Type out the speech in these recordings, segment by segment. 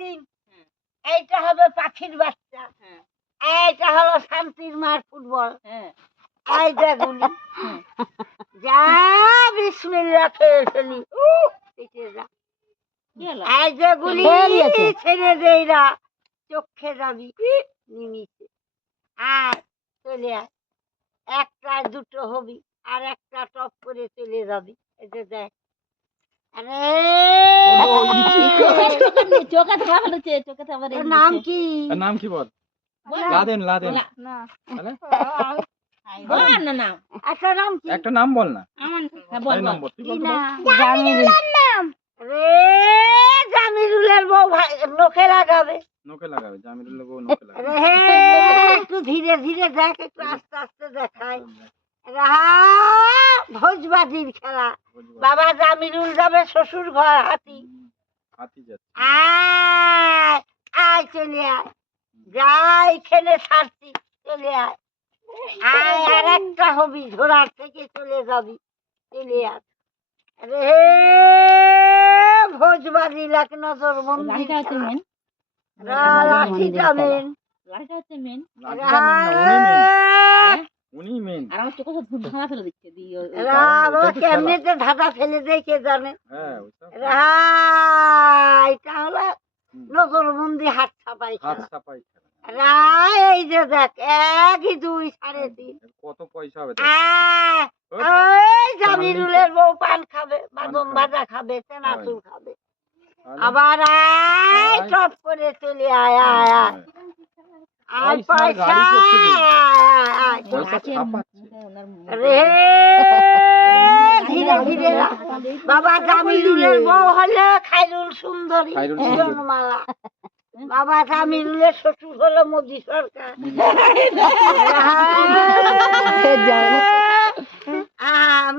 দিন এইটা হবে পাখির বাচ্চা, এইটা হলো শান্তির মার ফুটবল, এইটা গুলি যা বিসমিল্লাহ খেয়ে ফেলি। এই যে গুলি ছেড়ে দেই না, চোখে যাবি নিমিষে। আর চলে আয়, একটা দুটো হবি আর একটা টপ করে চলে যাবি। এই যে দেখ, নাম কি? নাম কি বল? Laden Laden. একটা নাম বল না। জামিরুলের বউ নখে লাগাবে। নখে লাগাবে, জামিরুলের বউ নখে লাগাবে। একটু ধীরে ধীরে দেখ, একটু আস্তে আস্তে দেখায়। ভোজবাজির খেলা। বাবা জামিরুল যাবে শ্বশুর ঘর, হাতি হাতি যাচ্ছে। আয় আয় চলে আয়, যা এখানে ছাড়ছি চলে আয়। আয় আর একটা হবি, ঘোড়ার থেকে চলে যাবি, চলে আয়। রে ভোজবাজি লাখ নজর বন্দি লাঠিটা মেন, কেমনিতে ধাঁধা ফেলে দেয় কে জানে। এটা হলো নজরবন্দি হাত ছাপাই। এই যে দেখ, 1 2 3.5 কত পয়সা হবে? জামিরুলের বউ পান খাবে, বাদাম ভাজা খাবে, চানাচুর খাবে। আবার আয় টপ করে চলে আয় আয় আয় আয়, পয়সা রে ধীরে ধীরে। বাবা জামিরুলের বউ হলো খাইরুল সুন্দরী হিরণমালা, বাবা জামিরুলের শ্বশুর হলো মোদি সরকার।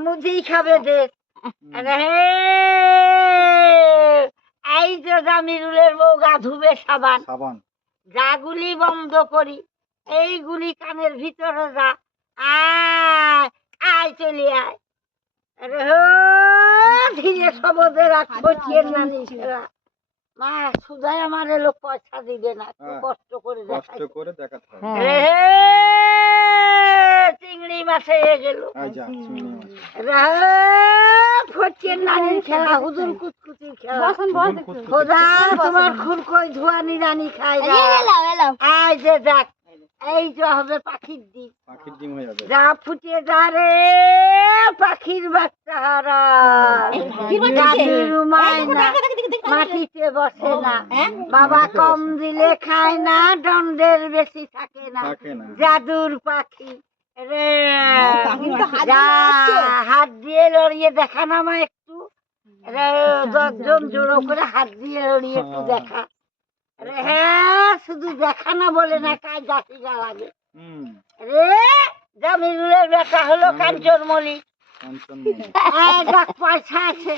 মুদি খাবে দেশ। এই যে জামিরুলের বউ গা ধুবে সাবান, যা গুলি বন্ধ করি, এইগুলি কানের ভিতরে যা। আয় আয় চলে আয়, ধীরে সবদে রাখিয়ে নানি খেলা। মা সুধাই আমার এলো পয়সা দিবে না, কষ্ট করে দেখাতে হবে। চিংড়ি মাছে গেল ফটিয়ে নানির খেলা, হুজুর কুচকুচির খেলা। খোদা তোমার খুরকই ধোয়ানি রানী খাই। আয় যে দেখ, এই যে হবে পাখির ডিম, যা ফুটিয়ে যা রে পাখির বাচ্চা হারা। মাটিতে বসে না, বাবা কম দিলে খায় না, দণ্ডের বেশি থাকে না, জাদুর পাখি রে। হাত দিয়ে লড়িয়ে দেখা না মা একটু, 10 জন জোড়ো করে হাত দিয়ে লড়িয়ে একটু দেখা। হ্যাঁ শুধু দেখা না বলে না, কাজ জাতিগা লাগে রে। জামিরুলের বেটা হলো কাঞ্চন মল্লিক, পয়সা আছে,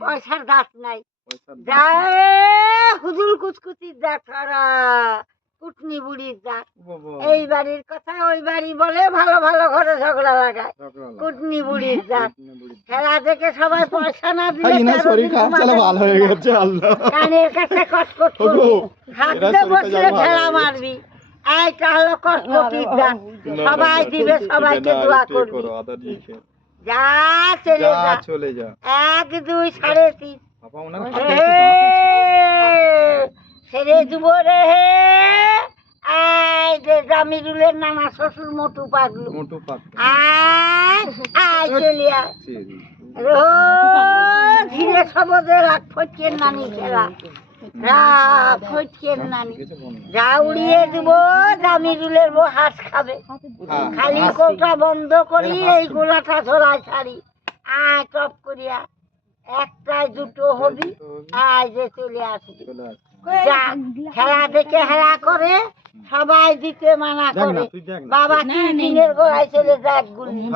পয়সার দাঁত নাই। যা হুজুর কুচকুচির দাঁত হারা, কুটনি বুড়ির দাঁত। এই বাড়ির কথা ওই বাড়ি বলে, ভালো ভালো ঘরে ঝগড়া লাগায়, কুটনি বুড়ির দাঁত। খেলা দেখে সবাই পয়সা না দিলে কানের কাছে কটকট করবি, হাতে বসলে খেলা মারবি। এইটা হলো কটকটির দাঁত, সবাই দিবে, সবাইকে দোয়া করবি। যা চলে যা, 1 2 3.5 ছেড়ে দিব রে। আয় যে জামিরুলের নানা শ্বশুর মোটু পাগলু, আয় আয় চলে আয়। ধীরে সবদে রাখ ফটিয়ে নানি খেলা, ফটিয়ে নানি যা উড়িয়ে দিব। জামিরুলের বউ হাঁস খাবে, খালি কোটা বন্ধ করি, এই গোলাটা ঝোলায় ছাড়ি। আয় টপ করিয়া, একটাই দুটো হবি, আয় যে চলে আসবি। যা খেলা দেখে হেলা করে, সবাই দিতে মানা করে। বাবা 3 দিনের গোড়ায় চলে যায় গুলি।